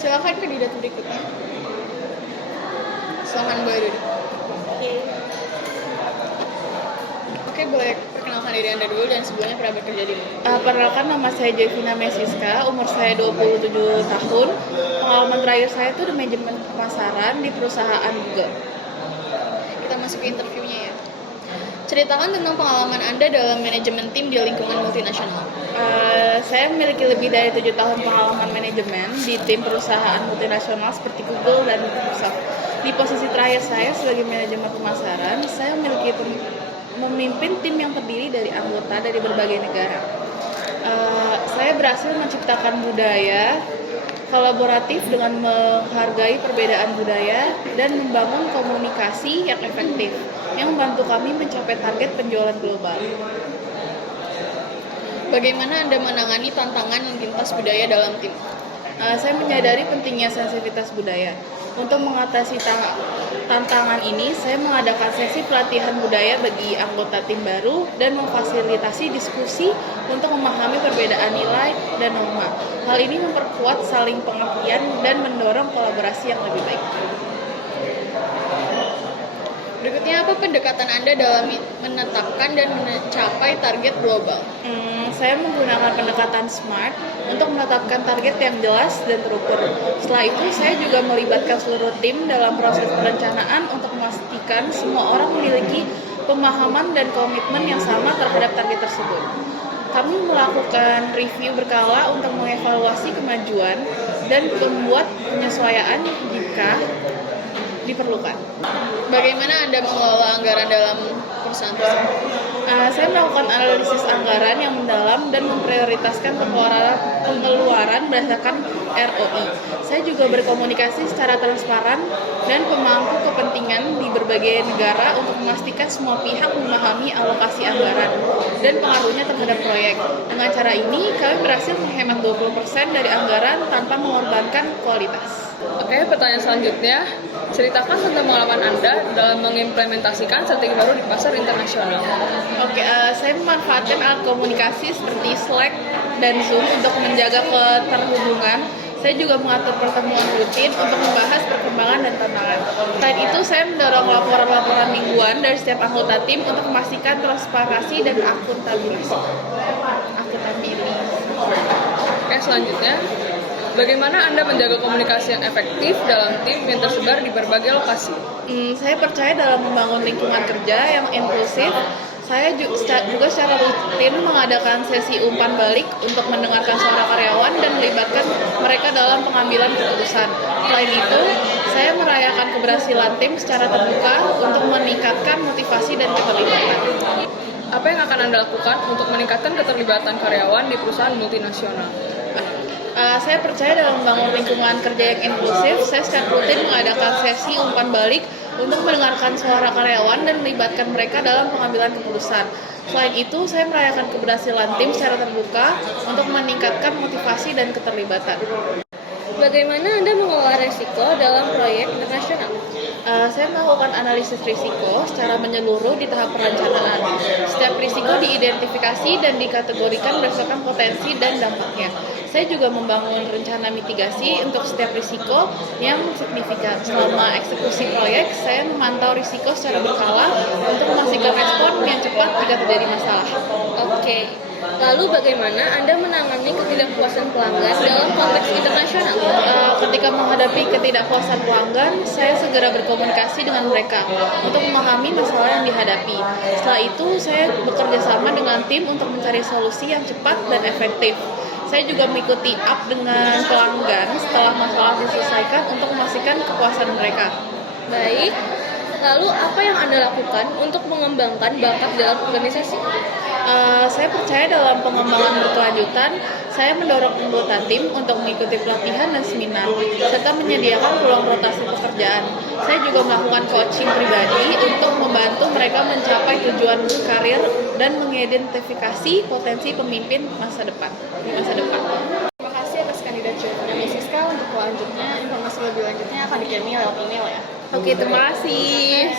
Silakan kandidat berikutnya. Silakan Mbak Dudi. Oke, boleh perkenalkan diri Anda dulu dan sebelumnya pernah bekerja di mana? Perkenalkan, nama saya Jevina Mesiska, umur saya 27 tahun. Pengalaman terakhir saya itu di manajemen pemasaran di perusahaan Google. Kita masuk ke interviewnya ya. Ceritakan tentang pengalaman Anda dalam manajemen tim di lingkungan multinasional. Saya memiliki lebih dari 7 tahun pengalaman manajemen di tim perusahaan multinasional seperti Google dan Microsoft. Di posisi terakhir saya sebagai manajemen pemasaran, saya memimpin tim yang terdiri dari anggota dari berbagai negara. Saya berhasil menciptakan budaya kolaboratif dengan menghargai perbedaan budaya dan membangun komunikasi yang efektif yang membantu kami mencapai target penjualan global. Bagaimana Anda menangani tantangan lintas budaya dalam tim? Saya menyadari pentingnya sensitivitas budaya. Untuk mengatasi tantangan ini, saya mengadakan sesi pelatihan budaya bagi anggota tim baru dan memfasilitasi diskusi untuk memahami perbedaan nilai dan norma. Hal ini memperkuat saling pengertian dan mendorong kolaborasi yang lebih baik. Berikutnya, apa pendekatan Anda dalam menetapkan dan mencapai target global? Saya menggunakan pendekatan SMART untuk menetapkan target yang jelas dan terukur. Setelah itu, saya juga melibatkan seluruh tim dalam proses perencanaan untuk memastikan semua orang memiliki pemahaman dan komitmen yang sama terhadap target tersebut. Kami melakukan review berkala untuk mengevaluasi kemajuan dan membuat penyesuaian jika diperlukan. Bagaimana Anda mengelola anggaran dalam perusahaan tersebut? Saya melakukan analisis anggaran yang mendalam dan memprioritaskan pengeluaran berdasarkan ROI. Saya juga berkomunikasi secara transparan dan pemangku kepentingan di berbagai negara untuk memastikan semua pihak memahami alokasi anggaran dan pengaruhnya terhadap proyek. Dengan cara ini, kami berhasil menghemat 20% dari anggaran tanpa mengorbankan kualitas. Oke, pertanyaan selanjutnya, ceritakan tentang pengalaman Anda dalam mengimplementasikan strategi baru di pasar internasional. Oke, saya memanfaatkan alat komunikasi seperti Slack dan Zoom untuk menjaga keterhubungan. Saya juga mengatur pertemuan rutin untuk membahas perkembangan dan tantangan. Selain itu, saya mendorong laporan-laporan mingguan dari setiap anggota tim untuk memastikan transparansi dan akuntabilitas. Oke, selanjutnya, bagaimana Anda menjaga komunikasi yang efektif dalam tim yang tersebar di berbagai lokasi? Saya percaya dalam membangun lingkungan kerja yang inklusif. Saya juga secara rutin mengadakan sesi umpan balik untuk mendengarkan suara karyawan dan melibatkan mereka dalam pengambilan keputusan. Selain itu, saya merayakan keberhasilan tim secara terbuka untuk meningkatkan motivasi dan keterlibatan. Apa yang akan Anda lakukan untuk meningkatkan keterlibatan karyawan di perusahaan multinasional? Saya percaya dalam membangun lingkungan kerja yang inklusif. Saya secara rutin mengadakan sesi umpan balik untuk mendengarkan suara karyawan dan melibatkan mereka dalam pengambilan keputusan. Selain itu, saya merayakan keberhasilan tim secara terbuka untuk meningkatkan motivasi dan keterlibatan. Bagaimana Anda mengelola risiko dalam proyek internasional? Saya melakukan analisis risiko secara menyeluruh di tahap perencanaan. Setiap risiko diidentifikasi dan dikategorikan berdasarkan potensi dan dampaknya. Saya juga membangun rencana mitigasi untuk setiap risiko yang signifikan. Selama eksekusi proyek, saya memantau risiko secara berkala untuk memastikan respon yang cepat jika terjadi masalah. Oke. Lalu bagaimana Anda menangani ketidakpuasan pelanggan dalam konteks internasional? Ketika menghadapi ketidakpuasan pelanggan, saya segera berkomunikasi dengan mereka untuk memahami masalah yang dihadapi. Setelah itu, saya bekerja sama dengan tim untuk mencari solusi yang cepat dan efektif. Saya juga mengikuti up dengan pelanggan setelah masalah diselesaikan untuk memastikan kepuasan mereka. Baik. Lalu apa yang Anda lakukan untuk mengembangkan bakat dalam organisasi? Saya percaya dalam pengembangan berkelanjutan. Saya mendorong anggota tim untuk mengikuti pelatihan dan seminar, serta menyediakan peluang rotasi pekerjaan. Saya juga melakukan coaching pribadi untuk membantu mereka mencapai tujuan karir dan mengidentifikasi potensi pemimpin masa depan. Terima kasih atas kandidat Jevina Mesiska. Untuk selanjutnya, informasi lebih lanjutnya akan dikirim lewat email ya. Oke, terima kasih.